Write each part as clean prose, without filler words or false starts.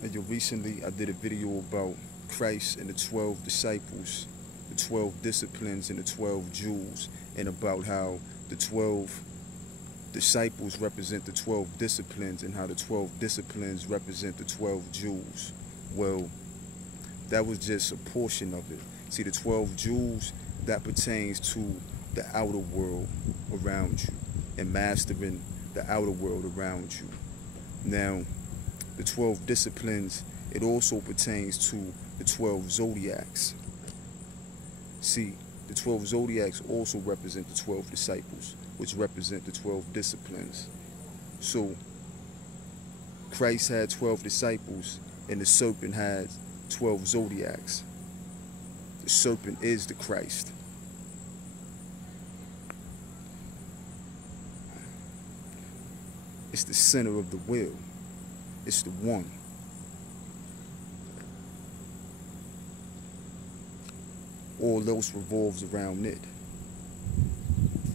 Recently I did a video about Christ and the 12 disciples, the 12 disciplines and the 12 jewels, and about how the 12 disciples represent the 12 disciplines and how the 12 disciplines represent the 12 jewels. Well, that was just a portion of it. See, the 12 jewels, that pertains to the outer world around you and mastering the outer world around you. Now, the 12 disciplines, it also pertains to the 12 zodiacs. See, the 12 zodiacs also represent the 12 disciples, which represent the 12 disciplines. So, Christ had 12 disciples, and the serpent had 12 zodiacs. The serpent is the Christ. It's the center of the wheel. It's the one. All else revolves around it.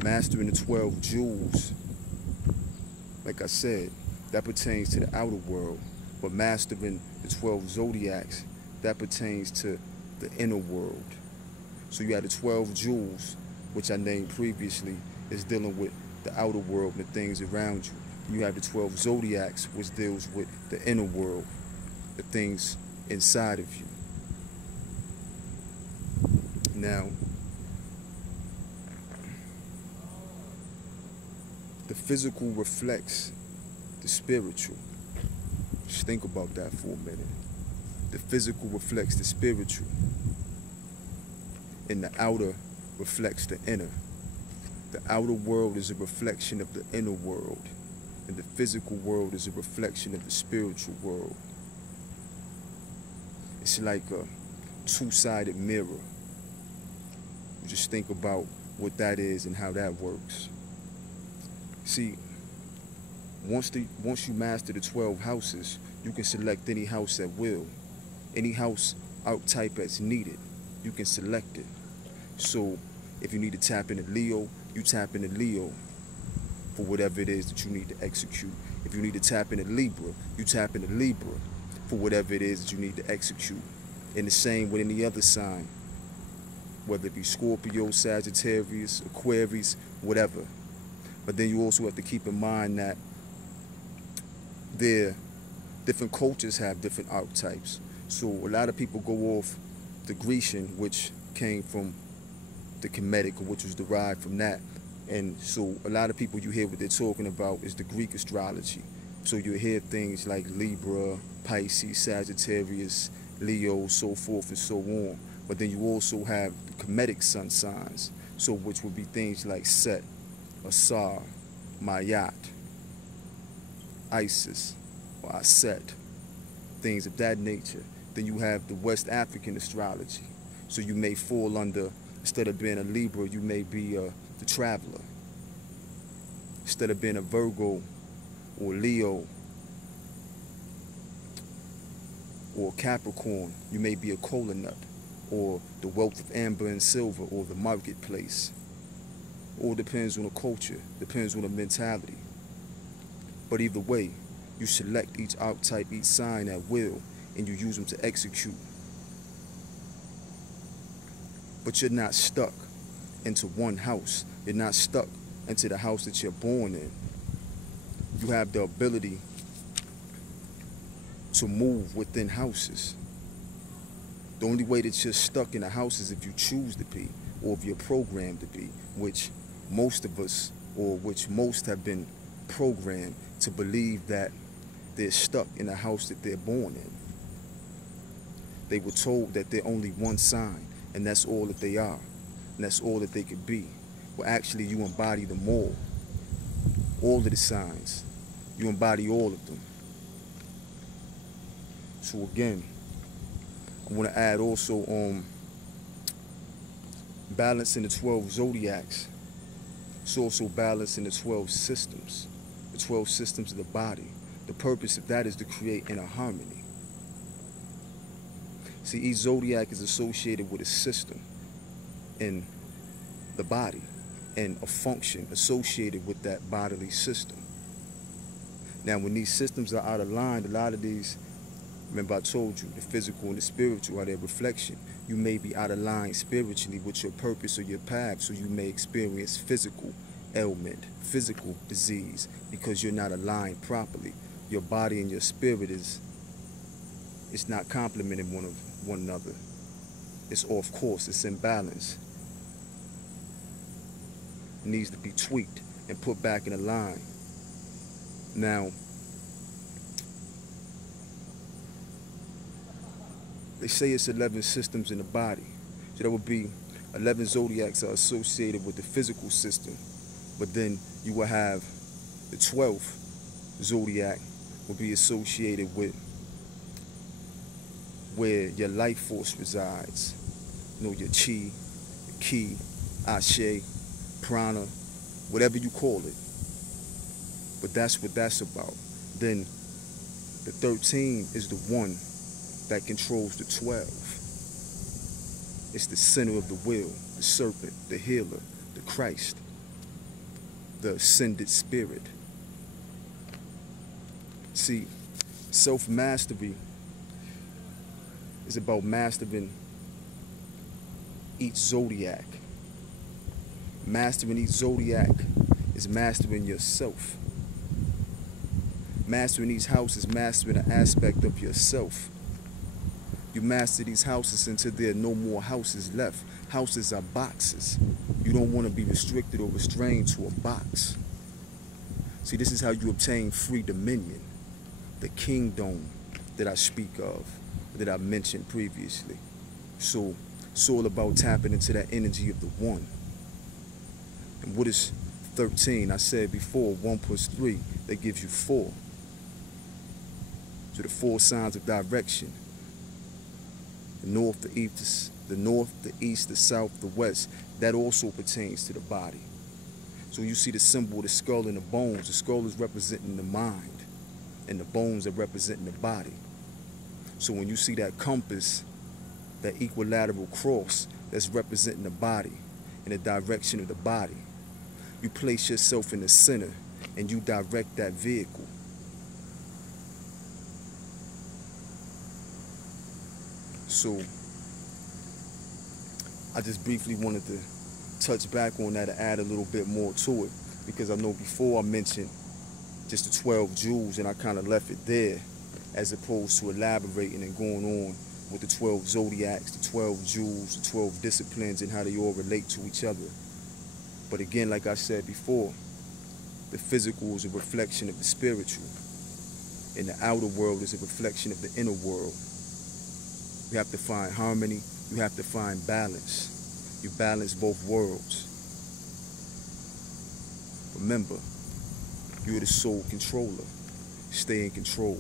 Mastering the 12 jewels, like I said, that pertains to the outer world. But mastering the 12 zodiacs, that pertains to the inner world. So you have the 12 jewels, which I named previously, is dealing with the outer world and the things around you. You have the 12 zodiacs, which deals with the inner world, the things inside of you. Now, the physical reflects the spiritual. Just think about that for a minute. The physical reflects the spiritual, and the outer reflects the inner. The outer world is a reflection of the inner world, and the physical world is a reflection of the spiritual world. It's like a two-sided mirror. You just think about what that is and how that works. See, once you master the 12 houses, you can select any house at will. Any house archetype that's needed, you can select it. So if you need to tap into Leo, you tap into Leo for whatever it is that you need to execute. If you need to tap into Libra, you tap into Libra for whatever it is that you need to execute. And the same with any other sign, whether it be Scorpio, Sagittarius, Aquarius, whatever. But then you also have to keep in mind that different cultures have different archetypes. So a lot of people go off the Grecian, which came from the Kemetic, which was derived from that. And so a lot of people, you hear what they're talking about is the Greek astrology. So you hear things like Libra, Pisces, Sagittarius, Leo, so forth and so on. But then you also have the Kemetic sun signs, so which would be things like Set, Asar, Mayat, Isis, or Aset, things of that nature. Then you have the West African astrology. So you may fall under, instead of being a Libra, you may be the Traveler. Instead of being a Virgo or Leo or Capricorn, you may be a Kola nut, or the Wealth of Amber and Silver, or the Marketplace. All depends on the culture, depends on the mentality. But either way, you select each archetype, each sign at will, and you use them to execute. But you're not stuck into one house. You're not stuck into the house that you're born in. You have the ability to move within houses. The only way that you're stuck in a house is if you choose to be, or if you're programmed to be, which most of us, or which most have been programmed to believe that they're stuck in a house that they're born in. They were told that they're only one sign, and that's all that they are, and that's all that they could be. Well, actually, you embody them all of the signs. You embody all of them. So again, I want to add also balance in the 12 zodiacs. It's also balance in the 12 systems. The 12 systems of the body. The purpose of that is to create inner harmony. See, each zodiac is associated with a system in the body and a function associated with that bodily system. Now, when these systems are out of line, a lot of these Remember I told you, the physical and the spiritual are their reflection. You may be out of line spiritually with your purpose or your path, so you may experience physical ailment, physical disease, because you're not aligned properly. Your body and your spirit it's not complementing one another. It's off course, it's imbalance. It needs to be tweaked and put back in a line. Now, they say it's 11 systems in the body. So that would be 11 zodiacs are associated with the physical system. But then you will have the 12th zodiac will be associated with where your life force resides. You know, your chi, your ki, ashe, prana, whatever you call it. But that's what that's about. Then the 13 is the one that controls the 12. It's the center of the wheel, the serpent, the healer, the Christ, the ascended spirit. See, self-mastery is about mastering each zodiac. Mastering each zodiac is mastering yourself. Mastering each house is mastering an aspect of yourself. You master these houses until there are no more houses left. Houses are boxes. You don't want to be restricted or restrained to a box. See, this is how you obtain free dominion, the kingdom that I speak of, that I mentioned previously. So it's all about tapping into that energy of the one. And what is 13? I said before, 1 plus 3, that gives you 4. So the 4 signs of direction. The north, the east, the south, the west. That also pertains to the body. So you see the symbol of the skull and the bones. The skull is representing the mind, and the bones are representing the body. So when you see that compass, that equilateral cross, that's representing the body and the direction of the body, you place yourself in the center and you direct that vehicle. So I just briefly wanted to touch back on that and add a little bit more to it, because I know before I mentioned just the 12 jewels and I kind of left it there as opposed to elaborating and going on with the 12 zodiacs, the 12 jewels, the 12 disciplines, and how they all relate to each other. But again, like I said before, the physical is a reflection of the spiritual, and the outer world is a reflection of the inner world. You have to find harmony, you have to find balance. You balance both worlds. Remember, you're the soul controller. Stay in control.